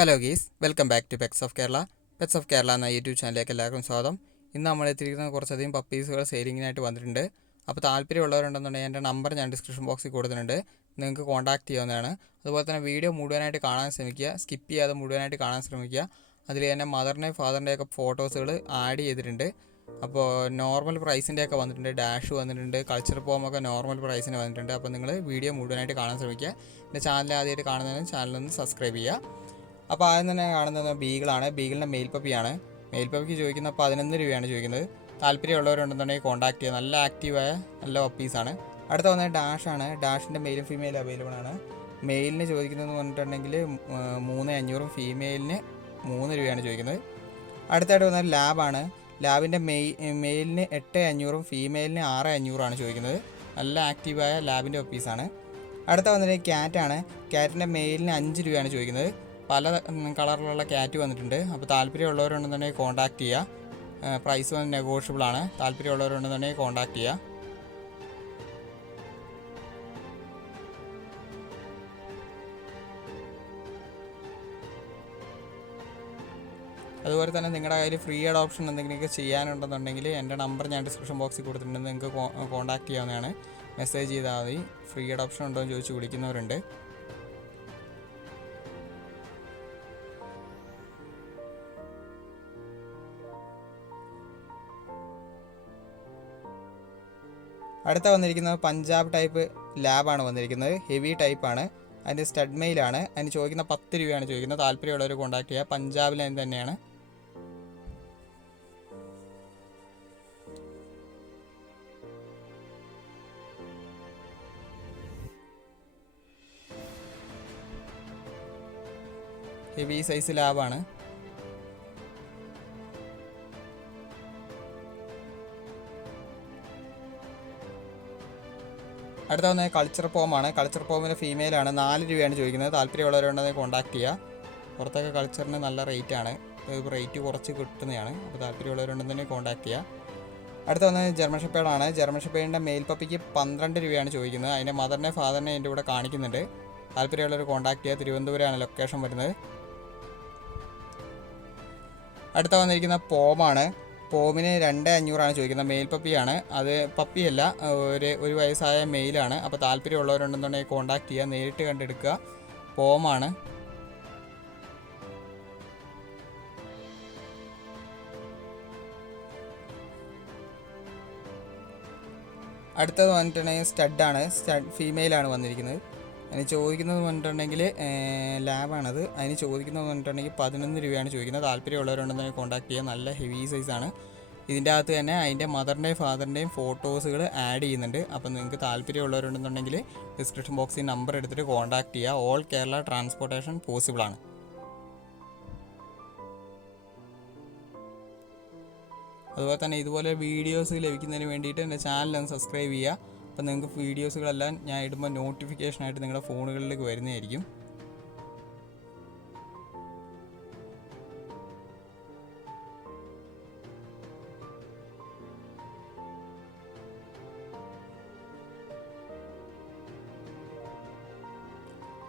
Hello guys, welcome back to pets of Kerala. Pets of Kerala എന്ന YouTube ചാനലിലേക്ക് എല്ലാവർക്കും സ്വാഗതം. ഇന്ന് നമ്മൾ എത്തിയിരിക്കുന്ന കുറച്ചധികം പപ്പീസുകൾ സെയിലിങ്ങിനായിട്ട് വന്നിട്ടുണ്ട്. അപ്പോൾ താല്പര്യമുള്ളവരുണ്ടെന്നുണ്ടെങ്കിൽ എൻ്റെ നമ്പർ ഞാൻ ഡിസ്ക്രിപ്ഷൻ ബോക്സിൽ കൊടുത്തിട്ടുണ്ട്, നിങ്ങൾക്ക് കോൺടാക്ട് ചെയ്യാവുന്നതാണ്. അതുപോലെ തന്നെ വീഡിയോ മുഴുവനായിട്ട് കാണാൻ ശ്രമിക്കുക, സ്കിപ്പ് ചെയ്യാതെ മുഴുവനായിട്ട് കാണാൻ ശ്രമിക്കുക. അതിൽ തന്നെ മദറിൻ്റെയും ഫാദറിൻ്റെയൊക്കെ ഫോട്ടോസുകൾ ആഡ് ചെയ്തിട്ടുണ്ട്. അപ്പോൾ നോർമൽ പ്രൈസിൻ്റെയൊക്കെ വന്നിട്ടുണ്ട്, ഡാഷ് വന്നിട്ടുണ്ട്, കൾച്ചർ പോമൊക്കെ നോർമൽ പ്രൈസിന് വന്നിട്ടുണ്ട്. അപ്പോൾ നിങ്ങൾ വീഡിയോ മുഴുവനായിട്ട് കാണാൻ ശ്രമിക്കുക. എൻ്റെ ചാനൽ ആദ്യമായിട്ട് കാണുന്നതിന് ചാനലൊന്ന് സബ്സ്ക്രൈബ് ചെയ്യുക. അപ്പോൾ ആദ്യം തന്നെ കാണുന്നത് ബീഗിളാണ്. ബീഗിളിൻ്റെ മെയിൽ പപ്പിയാണ്. മെയിൽ പപ്പിക്ക് ചോദിക്കുന്ന 11 രൂപയാണ് ചോദിക്കുന്നത്. താല്പര്യമുള്ളവരുണ്ടെന്നുണ്ടെങ്കിൽ കോൺടാക്ട് ചെയ്യുക. നല്ല ആക്റ്റീവായ നല്ല പപ്പീസാണ്. അടുത്ത വന്നത് ഡാഷാണ്. ഡാഷിൻ്റെ മെയിലും ഫീമെയിലും അവൈലബിൾ ആണ്. മെയിലിന് ചോദിക്കുന്നതെന്ന് പറഞ്ഞിട്ടുണ്ടെങ്കിൽ 3500, ഫീമെയിലിന് 3 രൂപയാണ് ചോദിക്കുന്നത്. അടുത്തായിട്ട് വന്നത് ലാബാണ്. ലാബിൻ്റെ മെയിലിന് 8500, ഫീമെയിലിന് 6500 ചോദിക്കുന്നത്. നല്ല ആക്റ്റീവായ ലാബിൻ്റെ പപ്പീസാണ്. അടുത്ത വന്നത് ക്യാറ്റാണ്. ക്യാറ്റിൻ്റെ മെയിലിന് 5 രൂപയാണ് ചോദിക്കുന്നത്. പല കളറിലുള്ള ക്യാറ്റ് വന്നിട്ടുണ്ട്. അപ്പോൾ താല്പര്യമുള്ളവരുണ്ടെന്നുണ്ടെങ്കിൽ കോൺടാക്ട് ചെയ്യുക. പ്രൈസ് വന്ന് നെഗോഷ്യബിൾ ആണ്. താല്പര്യമുള്ളവരുണ്ടെന്നുണ്ടെങ്കിൽ കോൺടാക്ട് ചെയ്യുക. അതുപോലെ തന്നെ നിങ്ങളുടെ കയ്യിൽ ഫ്രീ അഡോപ്ഷൻ എന്തെങ്കിലുമൊക്കെ ചെയ്യാനുണ്ടെന്നുണ്ടെങ്കിൽ എൻ്റെ നമ്പർ ഞാൻ ഡിസ്ക്രിപ്ഷൻ ബോക്സിൽ കൊടുത്തിട്ടുണ്ട്, നിങ്ങൾക്ക് കോൺടാക്ട് ചെയ്യാവുന്നതാണ്. മെസ്സേജ് ചെയ്താൽ മതി. ഫ്രീ അഡോപ്ഷൻ ഉണ്ടോ എന്ന് ചോദിച്ച് വിളിക്കുന്നവരുണ്ട്. അടുത്ത വന്നിരിക്കുന്നത് പഞ്ചാബ് ടൈപ്പ് ലാബാണ് വന്നിരിക്കുന്നത്. ഹെവി ടൈപ്പാണ്. അതിൻ്റെ സ്റ്റഡ് മെയിലാണ്. അതിന് ചോദിക്കുന്ന 10 രൂപയാണ് ചോദിക്കുന്നത്. താല്പര്യമുള്ളവർ കോൺടാക്ട് ചെയ്യുക. പഞ്ചാബിൽ തന്നെയാണ്. ഹെവി സൈസ് ലാബാണ്. അടുത്ത വന്നത് കൾച്ചർ പോമാണ്. കൾച്ചർ പോമിൻ്റെ ഫീമെയിലാണ്. 4 രൂപയാണ് ചോദിക്കുന്നത്. താല്പര്യമുള്ളവരുണ്ടെങ്കിൽ കോൺടാക്ട് ചെയ്യുക. പുറത്തൊക്കെ കൾച്ചറിന് നല്ല റേറ്റാണ്. റേറ്റ് കുറച്ച് കിട്ടുന്നതാണ്. അപ്പോൾ താല്പര്യമുള്ളവരുണ്ടെങ്കിൽ കോൺടാക്ട് ചെയ്യുക. അടുത്ത വന്നത് ജർമ്മൻ ഷെപ്പേർഡാണ്. ജർമ്മൻ ഷെപ്പേർഡിൻ്റെ മെയിൽ പപ്പിക്ക് 12 രൂപയാണ് ചോദിക്കുന്നത്. അതിൻ്റെ മദറിനെ ഫാദറിനെ എൻ്റെ ഇവിടെ കാണിക്കുന്നുണ്ട്. താല്പര്യമുള്ളവർ കോൺടാക്ട് ചെയ്യുക. തിരുവനന്തപുരമാണ് ലൊക്കേഷൻ വരുന്നത്. അടുത്ത വന്നിരിക്കുന്ന പോമാണ്. പോമിന് 2500 ചോദിക്കുന്നത്. മെയിൽ പപ്പിയാണ്. അത് പപ്പിയല്ല, ഒരു വയസ്സായ മെയിലാണ്. അപ്പോൾ താല്പര്യമുള്ളവരുണ്ടെന്നുണ്ടെങ്കിൽ കോൺടാക്ട് ചെയ്യുക. നേരിട്ട് കണ്ടെടുക്കുക. പോമാണ്. അടുത്തത് വന്നിട്ടുണ്ടെങ്കിൽ സ്റ്റഡാണ്. സ്റ്റഡ് ഫീമെയിലാണ് വന്നിരിക്കുന്നത്. അതിന് ചോദിക്കുന്നത് പറഞ്ഞിട്ടുണ്ടെങ്കിൽ ലാബാണത്. അതിന് ചോദിക്കുന്നത് പറഞ്ഞിട്ടുണ്ടെങ്കിൽ 11 രൂപയാണ് ചോദിക്കുന്നത്. താല്പര്യമുള്ളവരുണ്ടെങ്കിൽ കോൺടാക്ട് ചെയ്യുക. നല്ല ഹെവി സൈസാണ്. ഇതിൻ്റെ അകത്ത് തന്നെ അതിൻ്റെ മദറിൻ്റെയും ഫാദറിൻ്റെയും ഫോട്ടോസുകൾ ആഡ് ചെയ്യുന്നുണ്ട്. അപ്പോൾ നിങ്ങൾക്ക് താല്പര്യമുള്ളവരുണ്ടെന്നുണ്ടെങ്കിൽ ഡിസ്ക്രിപ്ഷൻ ബോക്സിൽ നമ്പർ എടുത്തിട്ട് കോൺടാക്ട് ചെയ്യുക. ഓൾ കേരള ട്രാൻസ്പോർട്ടേഷൻ പോസിബിളാണ്. അതുപോലെ തന്നെ ഇതുപോലെ വീഡിയോസ് ലഭിക്കുന്നതിന് വേണ്ടിയിട്ട് എൻ്റെ ചാനലൊന്ന് സബ്സ്ക്രൈബ് ചെയ്യുക. അപ്പോൾ നിങ്ങൾക്ക് വീഡിയോസുകളെല്ലാം ഞാൻ ഇടുമ്പോൾ നോട്ടിഫിക്കേഷനായിട്ട് നിങ്ങളുടെ ഫോണുകളിലേക്ക് വരുന്നതായിരിക്കും.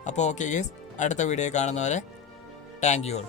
അപ്പോൾ ഓക്കെ ഗൈസ്, അടുത്ത വീഡിയോ കാണുന്നവരെ താങ്ക് യു ഓൾ.